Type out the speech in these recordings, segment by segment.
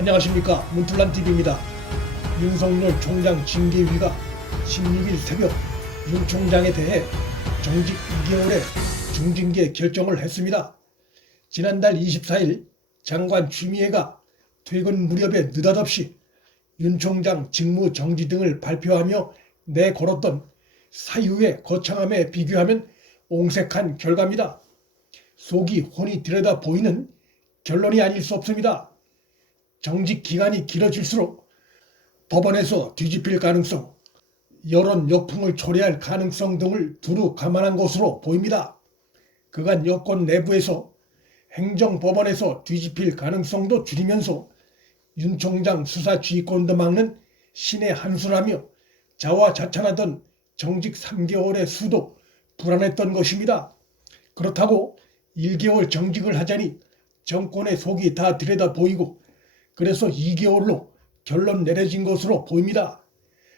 안녕하십니까, 문플란TV입니다. 윤석열 총장 징계위가 16일 새벽 윤 총장에 대해 정직 2개월의 중징계 결정을 했습니다. 지난달 24일 장관 추미애가 퇴근 무렵에 느닷없이 윤 총장 직무 정지 등을 발표하며 내걸었던 사유의 거창함에 비교하면 옹색한 결과입니다. 속이 훤히 들여다 보이는 결론이 아닐 수 없습니다. 정직 기간이 길어질수록 법원에서 뒤집힐 가능성, 여론 역풍을 초래할 가능성 등을 두루 감안한 것으로 보입니다. 그간 여권 내부에서 행정법원에서 뒤집힐 가능성도 줄이면서 윤 총장 수사 지휘권도 막는 신의 한 수라며 자화자찬하던 정직 3개월의 수도 불안했던 것입니다. 그렇다고 1개월 정직을 하자니 정권의 속이 다 들여다 보이고 그래서 2개월로 결론 내려진 것으로 보입니다.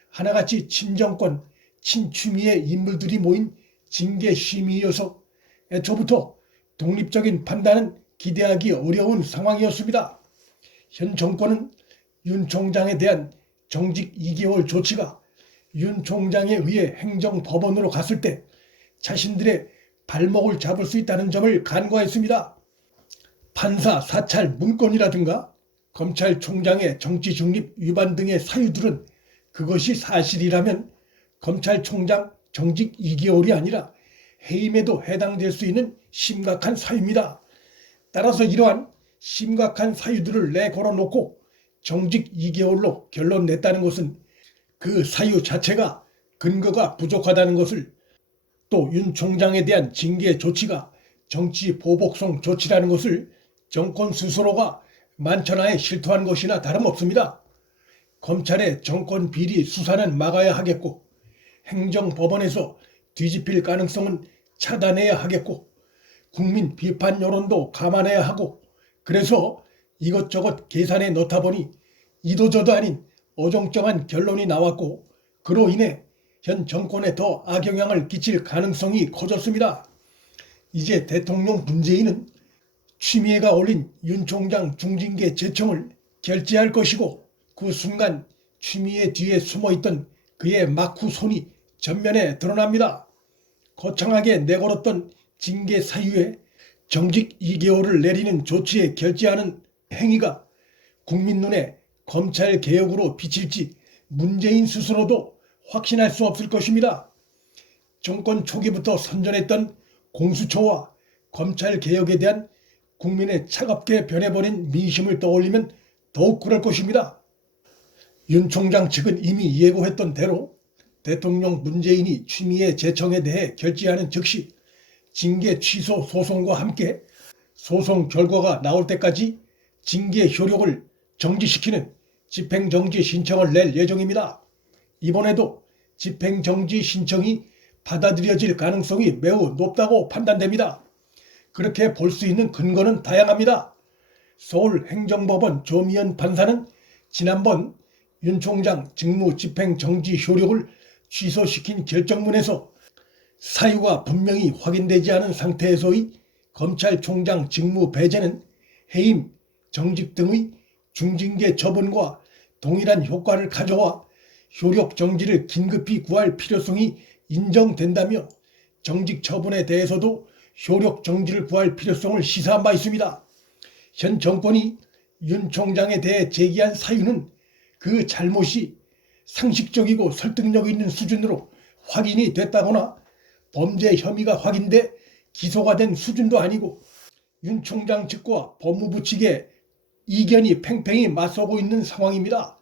하나같이 친정권, 친추미애 인물들이 모인 징계심의여서 애초부터 독립적인 판단은 기대하기 어려운 상황이었습니다. 현 정권은 윤 총장에 대한 정직 2개월 조치가 윤 총장에 의해 행정법원으로 갔을 때 자신들의 발목을 잡을 수 있다는 점을 간과했습니다. 판사 사찰 문건이라든가 검찰총장의 정치 중립 위반 등의 사유들은 그것이 사실이라면 검찰총장 정직 2개월이 아니라 해임에도 해당될 수 있는 심각한 사유입니다. 따라서 이러한 심각한 사유들을 내걸어놓고 정직 2개월로 결론 냈다는 것은 그 사유 자체가 근거가 부족하다는 것을, 또 윤 총장에 대한 징계 조치가 정치 보복성 조치라는 것을 정권 스스로가 만천하에 실토한 것이나 다름없습니다. 검찰의 정권 비리 수사는 막아야 하겠고 행정법원에서 뒤집힐 가능성은 차단해야 하겠고 국민 비판 여론도 감안해야 하고, 그래서 이것저것 계산에 넣다 보니 이도저도 아닌 어정쩡한 결론이 나왔고 그로 인해 현 정권에 더 악영향을 끼칠 가능성이 커졌습니다. 이제 대통령 문재인은 추미애가 올린 윤 총장 중징계 제청을 결재할 것이고 그 순간 추미애 뒤에 숨어있던 그의 막후 손이 전면에 드러납니다. 거창하게 내걸었던 징계 사유에 정직 2개월을 내리는 조치에 결재하는 행위가 국민 눈에 검찰 개혁으로 비칠지 문재인 스스로도 확신할 수 없을 것입니다. 정권 초기부터 선전했던 공수처와 검찰 개혁에 대한 국민의 차갑게 변해버린 민심을 떠올리면 더욱 그럴 것입니다. 윤 총장 측은 이미 예고했던 대로 대통령 문재인이 추미애 제청에 대해 결재하는 즉시 징계 취소 소송과 함께 소송 결과가 나올 때까지 징계 효력을 정지시키는 집행정지 신청을 낼 예정입니다. 이번에도 집행정지 신청이 받아들여질 가능성이 매우 높다고 판단됩니다. 그렇게 볼 수 있는 근거는 다양합니다. 서울행정법원 조미연 판사는 지난번 윤 총장 직무 집행 정지 효력을 취소시킨 결정문에서 사유가 분명히 확인되지 않은 상태에서의 검찰총장 직무 배제는 해임, 정직 등의 중징계 처분과 동일한 효과를 가져와 효력 정지를 긴급히 구할 필요성이 인정된다며 정직 처분에 대해서도 효력 정지를 구할 필요성을 시사한 바 있습니다. 현 정권이 윤 총장에 대해 제기한 사유는 그 잘못이 상식적이고 설득력 있는 수준으로 확인이 됐다거나 범죄 혐의가 확인돼 기소가 된 수준도 아니고 윤 총장 측과 법무부 측의 이견이 팽팽히 맞서고 있는 상황입니다.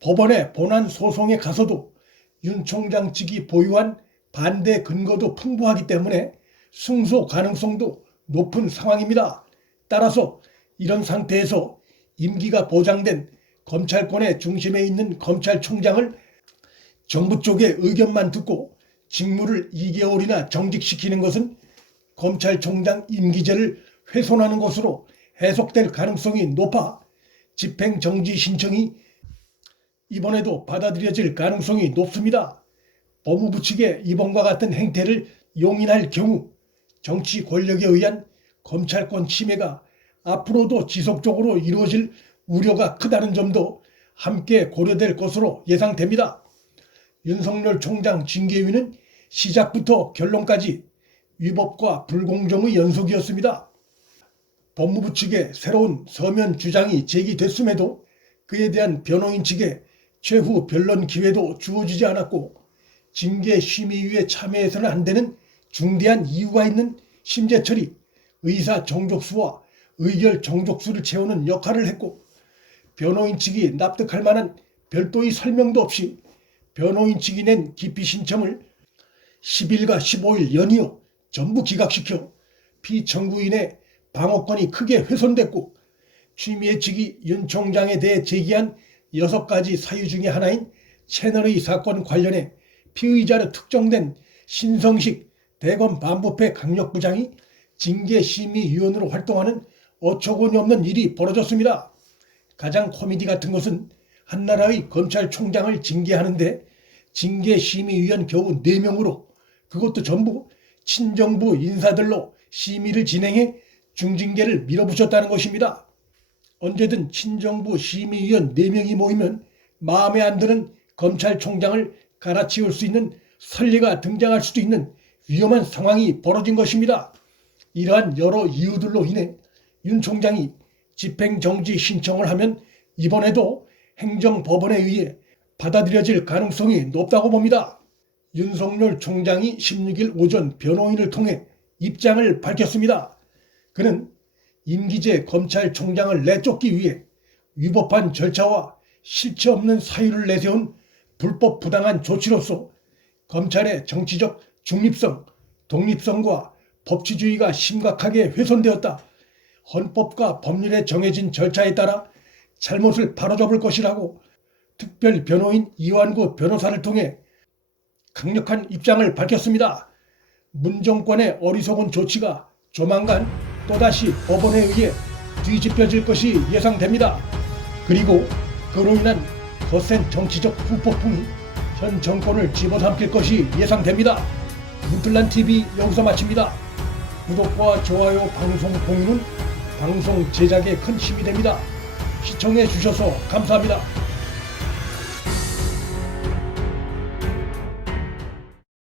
법원의 본안 소송에 가서도 윤 총장 측이 보유한 반대 근거도 풍부하기 때문에 승소 가능성도 높은 상황입니다. 따라서 이런 상태에서 임기가 보장된 검찰권의 중심에 있는 검찰총장을 정부 쪽의 의견만 듣고 직무를 2개월이나 정직시키는 것은 검찰총장 임기제를 훼손하는 것으로 해석될 가능성이 높아 집행정지 신청이 이번에도 받아들여질 가능성이 높습니다. 법무부 측의 이번과 같은 행태를 용인할 경우 정치 권력에 의한 검찰권 침해가 앞으로도 지속적으로 이루어질 우려가 크다는 점도 함께 고려될 것으로 예상됩니다. 윤석열 총장 징계위는 시작부터 결론까지 위법과 불공정의 연속이었습니다. 법무부 측의 새로운 서면 주장이 제기됐음에도 그에 대한 변호인 측에 최후 변론 기회도 주어지지 않았고 징계심의위에 참여해서는 안 되는 중대한 이유가 있는 심재 처리, 의사 정족수와 의결 정족수를 채우는 역할을 했고 변호인 측이 납득할 만한 별도의 설명도 없이 변호인 측이 낸 기피 신청을 10일과 15일 연이어 전부 기각시켜 피청구인의 방어권이 크게 훼손됐고 추미애 측이 윤 총장에 대해 제기한 6가지 사유 중의 하나인 채널의 사건 관련해 피의자로 특정된 신성식 대검 반부패 강력부장이 징계심의위원으로 활동하는 어처구니 없는 일이 벌어졌습니다. 가장 코미디 같은 것은 한나라의 검찰총장을 징계하는데 징계심의위원 겨우 4명으로 그것도 전부 친정부 인사들로 심의를 진행해 중징계를 밀어붙였다는 것입니다. 언제든 친정부 심의위원 4명이 모이면 마음에 안 드는 검찰총장을 갈아치울 수 있는 선례가 등장할 수도 있는 위험한 상황이 벌어진 것입니다. 이러한 여러 이유들로 인해 윤 총장이 집행정지 신청을 하면 이번에도 행정법원에 의해 받아들여질 가능성이 높다고 봅니다. 윤석열 총장이 16일 오전 변호인을 통해 입장을 밝혔습니다. 그는 임기제 검찰총장을 내쫓기 위해 위법한 절차와 실체 없는 사유를 내세운 불법 부당한 조치로서 검찰의 정치적 중립성, 독립성과 법치주의가 심각하게 훼손되었다. 헌법과 법률에 정해진 절차에 따라 잘못을 바로잡을 것이라고 특별 변호인 이완구 변호사를 통해 강력한 입장을 밝혔습니다. 문 정권의 어리석은 조치가 조만간 또다시 법원에 의해 뒤집혀질 것이 예상됩니다. 그리고 그로 인한 거센 정치적 후폭풍이 현 정권을 집어삼킬 것이 예상됩니다. 문틀란TV 여기서 마칩니다. 구독과 좋아요, 방송 공유는 방송 제작에 큰 힘이 됩니다. 시청해 주셔서 감사합니다.